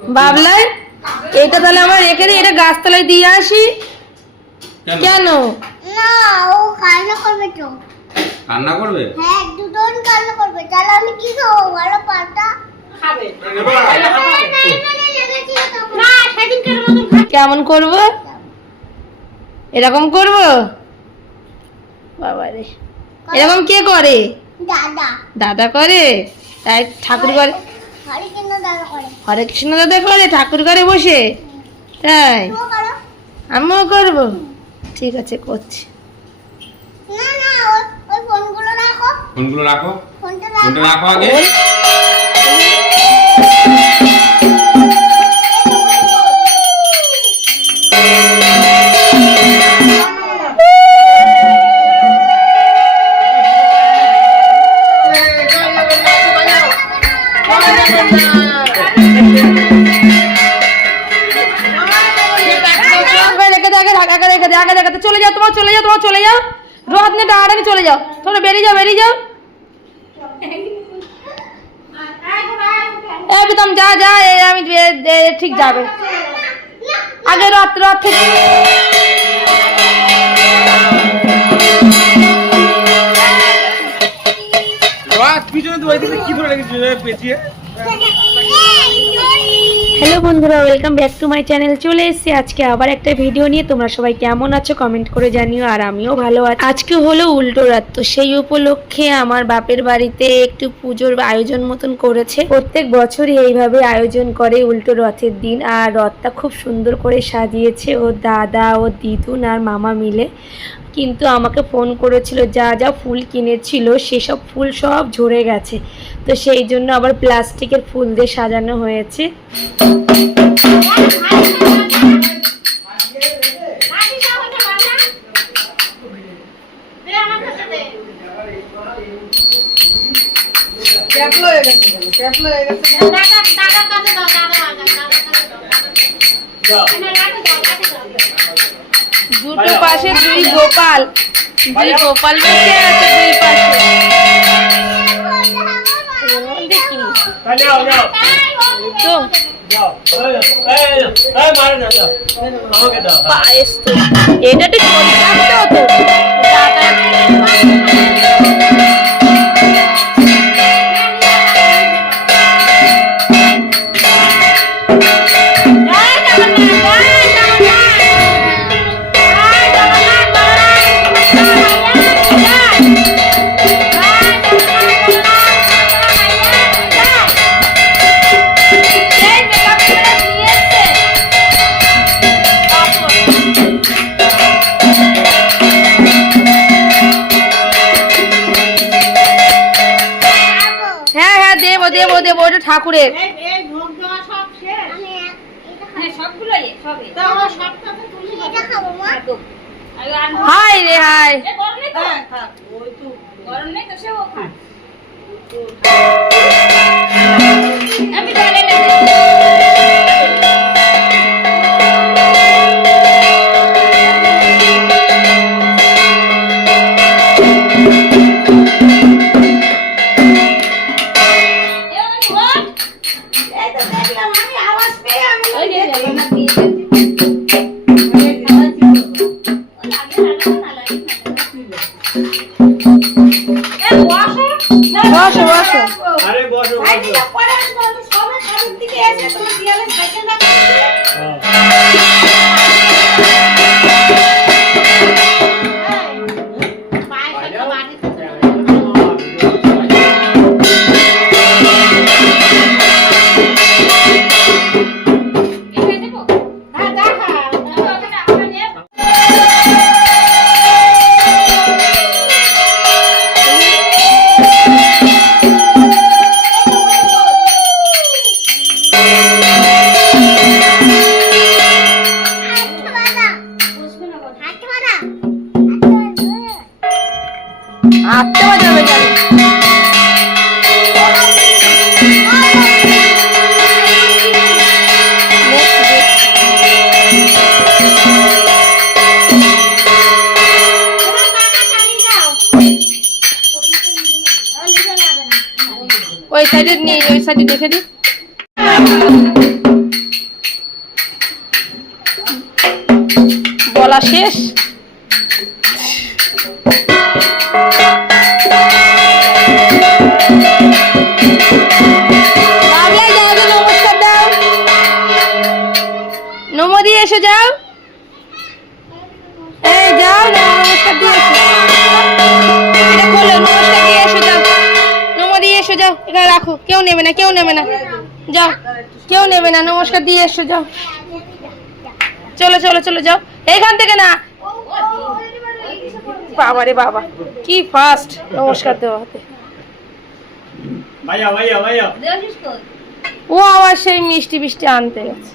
বাবলাই এটা তাহলে আমার রেখে দিই, এটা গাছতলায় দিয়ে আসি। কেন না, ও কান্না করবে তো। কান্না করবে? হ্যাঁ, দুজন কান্না করবে। তাহলে আমি কি খাবো? ভালো পাতা খাবে। না, সেদিনকার মতন কেমন করব? এরকম করব? বাবা রে, এরকম কে করে? দাদা। দাদা করে? তাই ঠাকুর ঘরে হরে কৃষ্ণ দাদা করে। হরে কৃষ্ণ দাদা করে ঠাকুর ঘরে বসে? তাই তুমিও করো। আমিও করব। ঠিক আছে, করছি। না না, ওই ফোনগুলো রাখো। ফোনগুলো রাখো, ফোনটা ফোনটা রাখো। রাখো আগে। চলে যাও, তোমার চলে যাও, তোমার চলে যাও। রোদ নিয়ে টানাটানি চলে যাও, তোমরা বেরিয়ে যাও, বেরিয়ে যাও। একদম যা যা, আমি ঠিক যাবে আগে রথ রথ থেকে। পিছনে তো কি ধরে রেখেছিস পেঁচিয়ে? হ্যালো বন্ধুরা, welcome back to my channel. চলে এসেছি আজকে আবার একটা ভিডিও নিয়ে। তোমরা সবাই কেমন আছো কমেন্ট করে জানিও, আর আমিও ভালো আছি। আজকে হলো উল্টো রাত, তো সেই উপলক্ষে আমার বাপের বাড়িতে একটু পুজোর আয়োজন মতন করেছে। প্রত্যেক বছরই এইভাবে আয়োজন করে উল্টো রথের দিন, আর রথটা খুব সুন্দর করে সাজিয়েছে ও দাদা ও দিদুন আর মামা মিলে। কিন্তু আমাকে ফোন করেছিল, যা যা ফুল কিনেছিল সেসব ফুল সব ঝরে গেছে, তো সেই জন্য আবার প্লাস্টিকের ফুল দিয়ে সাজানো হয়েছে। দুটো পাশে দুই গোপাল, দুই গোপাল বসে আছে দুই পাশে। দেখি তো পায়েস তো এটা একটু তো দেবো, ওটা ঠাকুরের। হাই রে হাই, বসো বসো। আরে বসো বসো। ওই সাইডে নিয়ে, ওই সাইডে দেখে দি। বলা শেষ। বাবলাই যাও তো, নমস্কার দাও, নমো দিয়ে এসো, যাও এই যাও, নমস্কার দিয়ে এসো, এটা খোলো, নমস্কার দিয়ে এসো, যাও নমো দিয়ে এসো, যাও এখানে রাখো, কেউ নেবে না, কেউ নেবে না, যাও কেউ নেবে না, নমস্কার দিয়ে এসো, যাও চলো চলো চলো যাও এইখান থেকে না। বাবা রে বাবা, কি ফাস্ট নমস্কার দেওয়া হতে। ভাইয়া ভাইয়া ভাইয়া ও আবার সেই মিষ্টি মিষ্টি আনতে গেছে।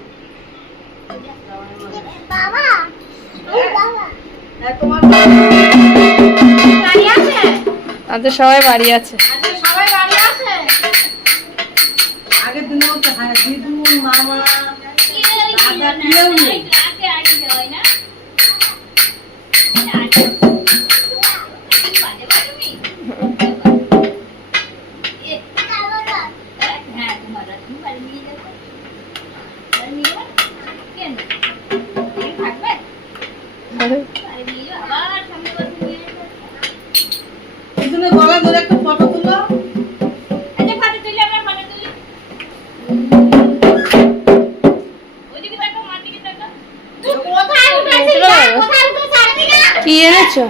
বাবা বাবা আজ সবাই বাড়ি আছে। আগের দিন দিদু মামা দাদা কেউ নেই। দুজনে গলা ধরে একটা ফটো তুলো। কি এনেছো?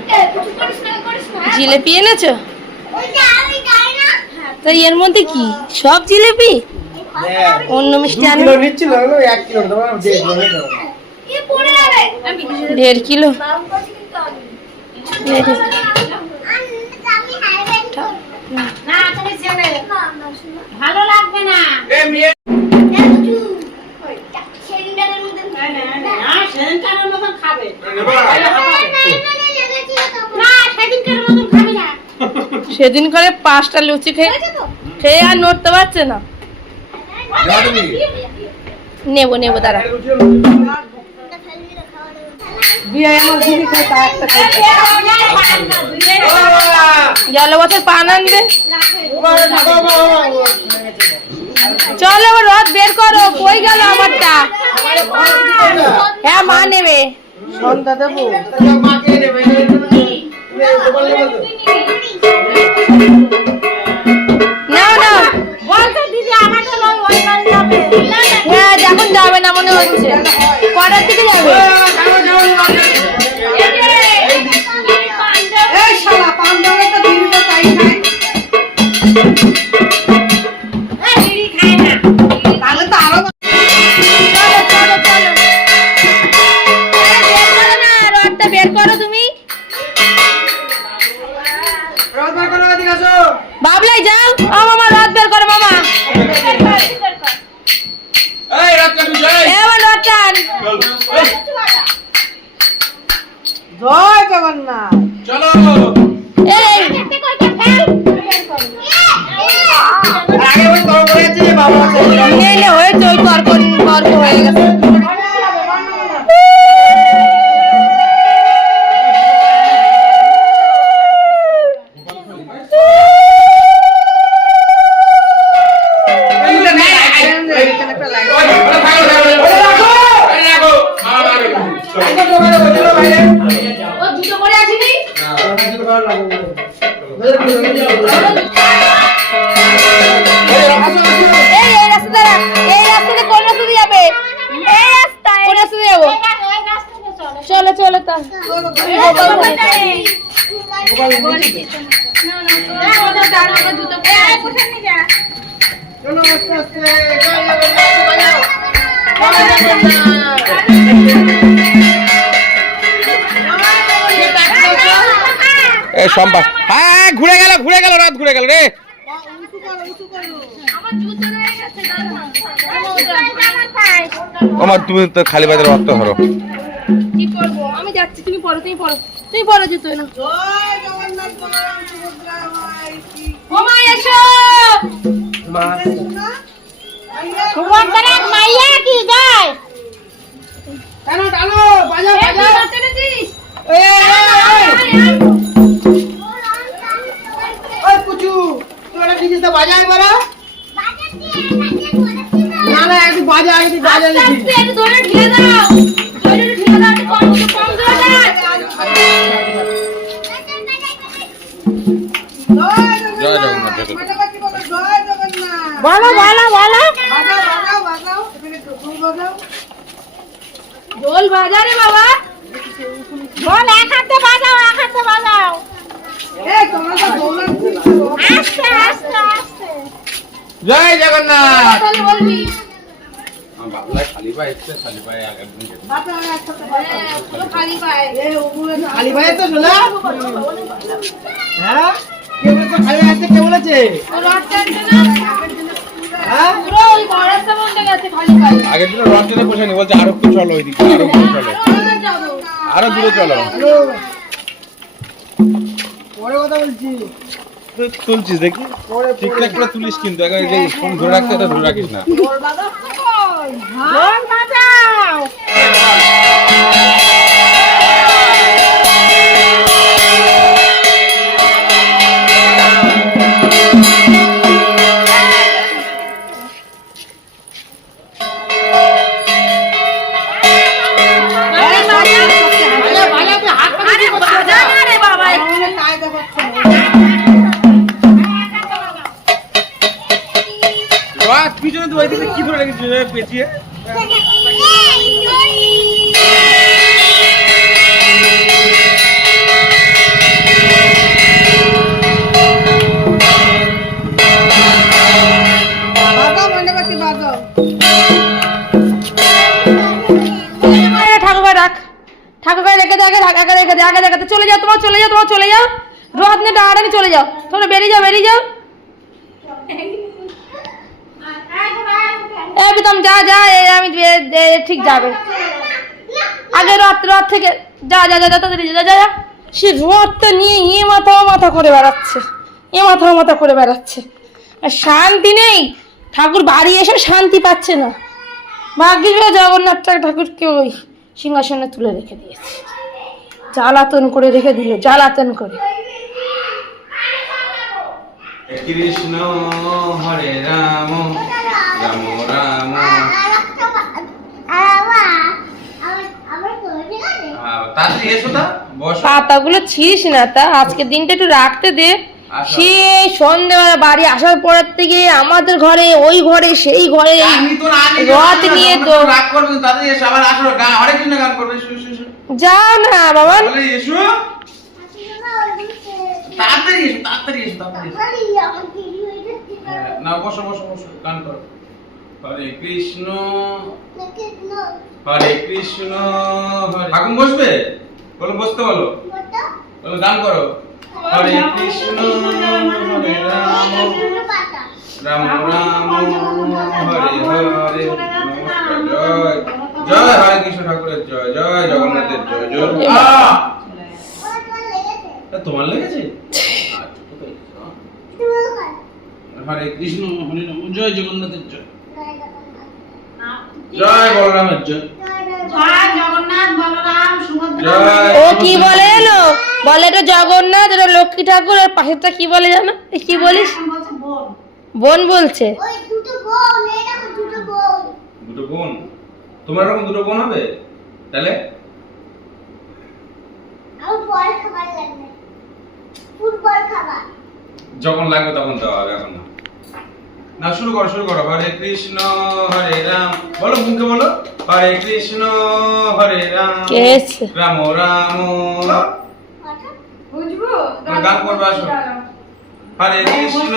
জিলেপি এনেছো? তাই এর মধ্যে কি সব জিলেপি? অন্য মিষ্টি আনি? 1 কিলো দাও, 1.5 কিলো। ভালো লাগবে না। সেদিন করে 5টা লুচি খেয়ে আর নড়তে পারছে না। নেবো নেবো দাঁড়া। গেল বছর পান আনবে। চলো এবার রথ বের করো, কই গেল আমারটা? হ্যাঁ মা নেবে। সন্ধ্যা দেবো। নাও নাও। হ্যাঁ যখন যাবে না মনে হচ্ছে, কটার দিকে যাবে? এই শালা পান দাও তো দিদিটা তাই খায়। তাহলে তো আরো চলো চলো চলো। বের করো না, রথটা বের করো তুমি। বাবলাই যাও। ও মামা রথ বের করো মামা। এই রাত কাটু যাই এবার রথ টান। জয় জগন্নাথ। চলো। এই আগে ওই তর করে আছে বাবা আছে। নে নে হয়েছে, ওই তর্ক হয়ে গেছে। এই রাস্তা কোন রাস্তা দিয়ে যাবে? এই রাস্তায়। কোন রাস্তা দিয়ে যাবো? চলো চলো তা। এ সম্পা, হ্যাঁ ঘুরে গেল রাত ঘুরে গেল রে। আমার তুমি তো খালি বাজারে রক্ত ধরো। কি করবো আমি, যাচ্ছি। তুমি পড়ো, তুমি পড়ো, তুমি পড়ো জুতো না। জয় জগন্নাথ বলরাম সুভদ্রা মাই কি। ওমা এসো। মা সুভদ্রা মাইয়া কি যায়? টানো টানো বাজাও এই বাজাও। রথ এনেছিস? এই ওই কুচু তোরা কি জিনিস বাজায় বড়? না না একটু বাজা একটু বাজা আস্তে আস্তে একটু দড়ি ঢিলে দাও, দড়ি ঢিলে দাও, একটু কম জোরে দাও। বলো বলো বলো বাজাও এখানে ঢোল বাজাও। ঢোল বাজা রে বাবা, ঢোল এক হাতে বাজাও, এক হাতে বাজাও। তোমরা তো ঢোল আস্তে আস্তে আস্তে। জয় জগন্নাথ। তাহলে বলবি বাংলায় খালি পায়ে এসছে, খালি পায়ে আগের দিন যেত। বাজাও একসাথে বাজাও। পুরো খালি পায়ে। খালি ভাই তো শোনা হ্যাঁ কে বলছে খালি আসতে কে বলেছে ও রড টানছে না, হ্যাঁ পুরো ওই বড়াটা মধ্যে গেছে খালি পায়ে। আগের দিন রথ টেনে বসে নি, বলছে আরো একটু চলো ওইদিকে, আরো দূরে চলো, আরো দূরে চলো। পরে কথা বলছি তুই তুলছিস দেখি, ঠিকঠাক করে তুলিস কিন্তু, একবার এই ফোন ধরে রাখতে এটা ধরে রাখিস না। ঢোল বাজাও। আরে বাজা না রে বাবা। রথ পিছনে তো ওইদিকে কি ধরে রেখেছিস পেঁচিয়ে? বাজাও মণ্ডপটি বাজাও। ঠাকুর ভাই রাখ, ঠাকুর ভাই রেখে দে, আগে রেখে দে, আগে রেখে দে। চলে যাও, তোমার চলে যাও, তোমার চলে যাও। রথ নিয়ে টানাটানি চলে যাও, তোমরা বেরিয়ে যাও, বেরিয়ে যাও। এ বিতম যা যা, আমি ঠিক যাবে। আগে রথ থেকে যা যা যা তাড়াতাড়ি যা যা। সে রথটা নিয়ে মাথা ও মাথা করে বেড়াচ্ছে, মাথা ও মাথা করে বেড়াচ্ছে, আর শান্তি নেই। ঠাকুর বাড়ি এসে শান্তি পাচ্ছে না। ভাগ্যিস জগন্নাথ ঠাকুরকে ওই সিংহাসনে তুলে রেখে দিয়েছে, জ্বালাতন করে রেখে দিল, জ্বালাতন করে। কৃষ্ণ হরে রাম, রাম রাম। তাড়াতাড়ি এসো, তা বসো। পাতাগুলো ছিস না, তা আজকের দিনটা একটু রাখতে দে। আচ্ছা। সেই সন্ধ্যেবেলা বাড়ি আসার পরের থেকে আমাদের ঘরে, ওই ঘরে, সেই ঘরে আমি তো না নিয়ে রথ যাবো, নিয়ে তখন তো তো রাগ করবে, তাড়াতাড়ি এসো, আবার আসো, গান হরে কৃষ্ণ গান করবে, এসো এসো এসো। যাও না বাবা। তাহলে এসো, তাড়াতাড়ি এসো, তাড়াতাড়ি এসো, তাড়াতাড়ি এসো। হ্যাঁ, না বসো বসো বসো, গান করো। হরে কৃষ্ণ হরে কৃষ্ণ হরে। ঠাকুর বসবে, বলো বসতে বলো, বলো গান করো। হরে কৃষ্ণ হরে রাম, রাম রাম হরে হরে। নমস্কার, জয় জয় হরে কৃষ্ণ ঠাকুরের জয়, জয় জগন্নাথের জয়, জয়। তোমার লেগেছে? আচ্ছা, কোথায়? হরে কৃষ্ণ হরে রাম, জয় জগন্নাথের জয়, জয় বলরামের জয়, জয়। ও কি বলে জানো, বলে এটা জগন্নাথ, এটা লক্ষ্মী ঠাকুর, আর পাশেরটা কি বলে জানো? কি বলিস? বোন বলছে। দুটো বোন? তোমার এরকম দুটো বোন হবে তাহলে? যখন লাগবে তখন দেওয়া হবে, এখন না। না, শুরু করো শুরু করো। হরে কৃষ্ণ হরে রাম, বলো মুখে বলো। হরে কৃষ্ণ হরে রাম, রাম রাম। বুঝবো গান করবে, আসো। হরে কৃষ্ণ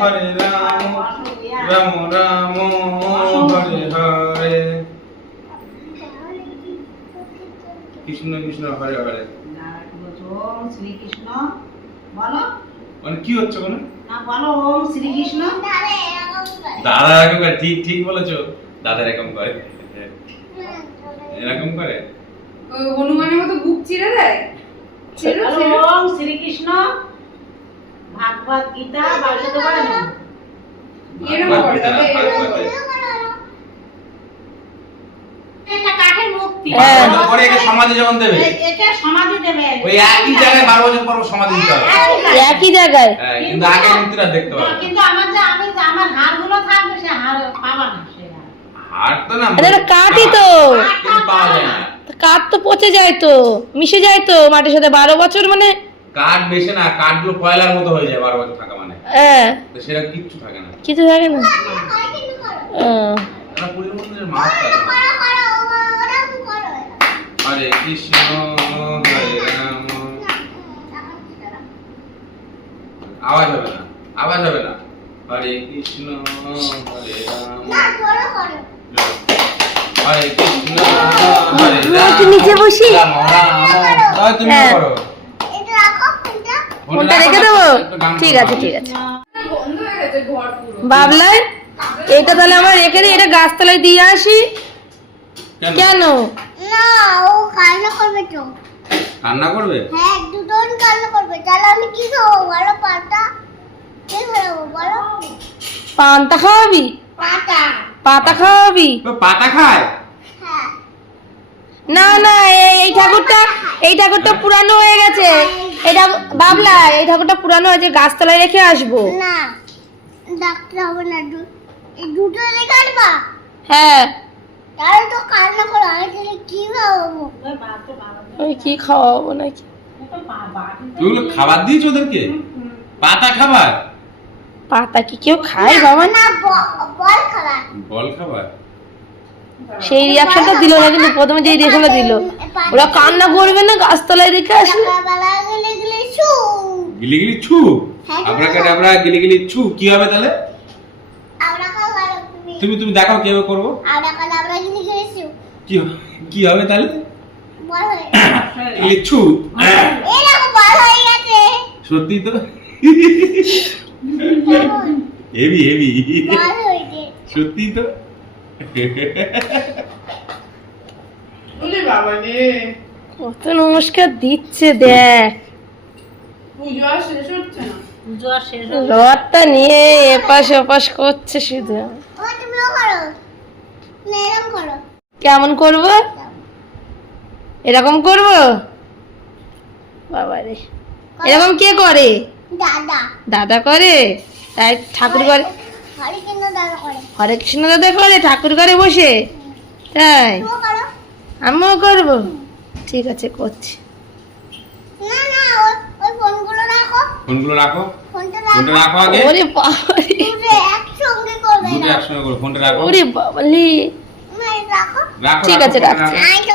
হরে রাম, রাম রাম হরে হরে। কৃষ্ণ কৃষ্ণ হরে হরে। শ্রীকৃষ্ণ বলো মানে কি হচ্ছে কোনো? না বলো ওম শ্রীকৃষ্ণ। দাদা এরকম করে, ঠিক ঠিক বলেছো, দাদা এরকম করে, এরকম করে। হনুমানের মতো বুক চিরে দেয়। ওম শ্রীকৃষ্ণ ভাগবত গীতা বাজাতে পারে না। এরকম করে তবে এটা কাঠের মূর্তি। পরে একে সমাধি যখন দেবে, এটা সমাধি দেবে। ওই একই জায়গায় 12 বছর পর সমাধি দিতে হবে। একই জায়গায়। হ্যাঁ, কিন্তু আগে মূর্তিটা দেখতে পাবে। কিন্তু আমার আমার হাড়গুলো থাকবে, সে হাড় পাবা না, সে হাড় তো না, এটা কাঠই তো, কিন্তু পাওয়া যায় না। কাঠ তো পচে যায় তো, মিশে যায় তো মাটির সাথে। 12 বছর মানে কাঠ বেশি না, কাঠগুলো কয়লার মতো হয়ে যায় 12 বছর থাকা মানে। হ্যাঁ তো সেটা কিচ্ছু থাকে না। কিছু থাকে না। আমরা পুরীর মন্দিরের মাছ থাকে না। হরে কৃষ্ণ হরে রাম। আওয়াজ হবে না, আওয়াজ হবে না। হরে কৃষ্ণ হরে রাম। হরে কৃষ্ণ হরে রাম। একটু নিচে বসি। রাম রাম। তাই তুমি হ্যাঁ। করো। ফোনটা রেখে দেবো? ঠিক আছে ঠিক আছে। বন্ধ হয়ে গেছে ঘর পুরো। বাবলাই এটা তাহলে আমার রেখে দিই, এটা গাছতলায় দিয়ে আসি। কেন? কেন? না ও কান্না করবে তো। রান্না করবে? হ্যাঁ দুজন কান্না করবে। তাহলে আমি কি খাবো বলো? পাতা কি খাবো বলো? পান্তা খাওয়াবি? পাতা। পাতা খাওয়াবি? ও পাতা খায়? হ্যাঁ না না, এই ঠাকুরটা পুরানো হয়ে গেছে। এটা বাবলা, এই ঠাকুরটা পুরানো হয়েছে, গাছতলায় রেখে আসবো। না ডাক্তার হবে না। এই দুটো রেখে আনবা? হ্যাঁ। তাহলে তো কান্না করো। আমি তাহলে কি খাবো? ওই কি খাওয়াবো নাকি? ওগুলো খাবার দিয়েছো ওদেরকে? পাতা খাবার? পাতা কি কেউ খায় বাবা? না বল খাবার। বল খাবার? সেই রিয়াকশনটা দিল না, কিন্তু প্রথমে যে রিয়াকশনটা দিল, ওরা কান্না করবে না গাছতলায় রেখে আসলে? সকালবেলা গেলে গেলে শু। গিলি গিলি ছু? হ্যাঁ, আবরাকাডাবরা গিলি গিলি ছু কি হবে তাহলে? আমরা খাবার তুমি দেখাও কিভাবে করবো। আমরা গেলে গেলে শু। কি হবে তাহলে? বল হয়ে গিলি ছু। এরকম বল হয়ে গেছে। সত্যি তো? Heavy heavy. বল হয়েছে। সত্যি তো? ওরে বাবা রে, কত নমস্কার দিচ্ছে দেখ। পুজো আর শেষ হচ্ছে না। পুজো আর শেষ রথটা নিয়ে এপাশ ওপাশ করছে শুধু। ও তুমিও করো না, এরকম করো। কেমন করব? এরকম করব? বাবারে, এরকম কে করে? দাদা দাদা করে? তাই ঠাকুর ঘরে হরে কেন দাদা করে? হরে কৃষ্ণ দাদা করে ঠাকুর ঘরে বসে? তাই তুমিও করো। আমিও করব। ঠিক আছে করছি। না না ওই ফোনগুলো রাখো। ফোনগুলো রাখো। ফোনটা ফোনটা রাখো। রাখো আগে। ওরে বাবারে, দুটো একসঙ্গে করবে দুটো না। একসঙ্গে করো। ফোনটা রাখো। ওরে বাবালে। রাখো। রাখো ঠিক আছে, ফোনটা রাখছি। রাখো। আই তো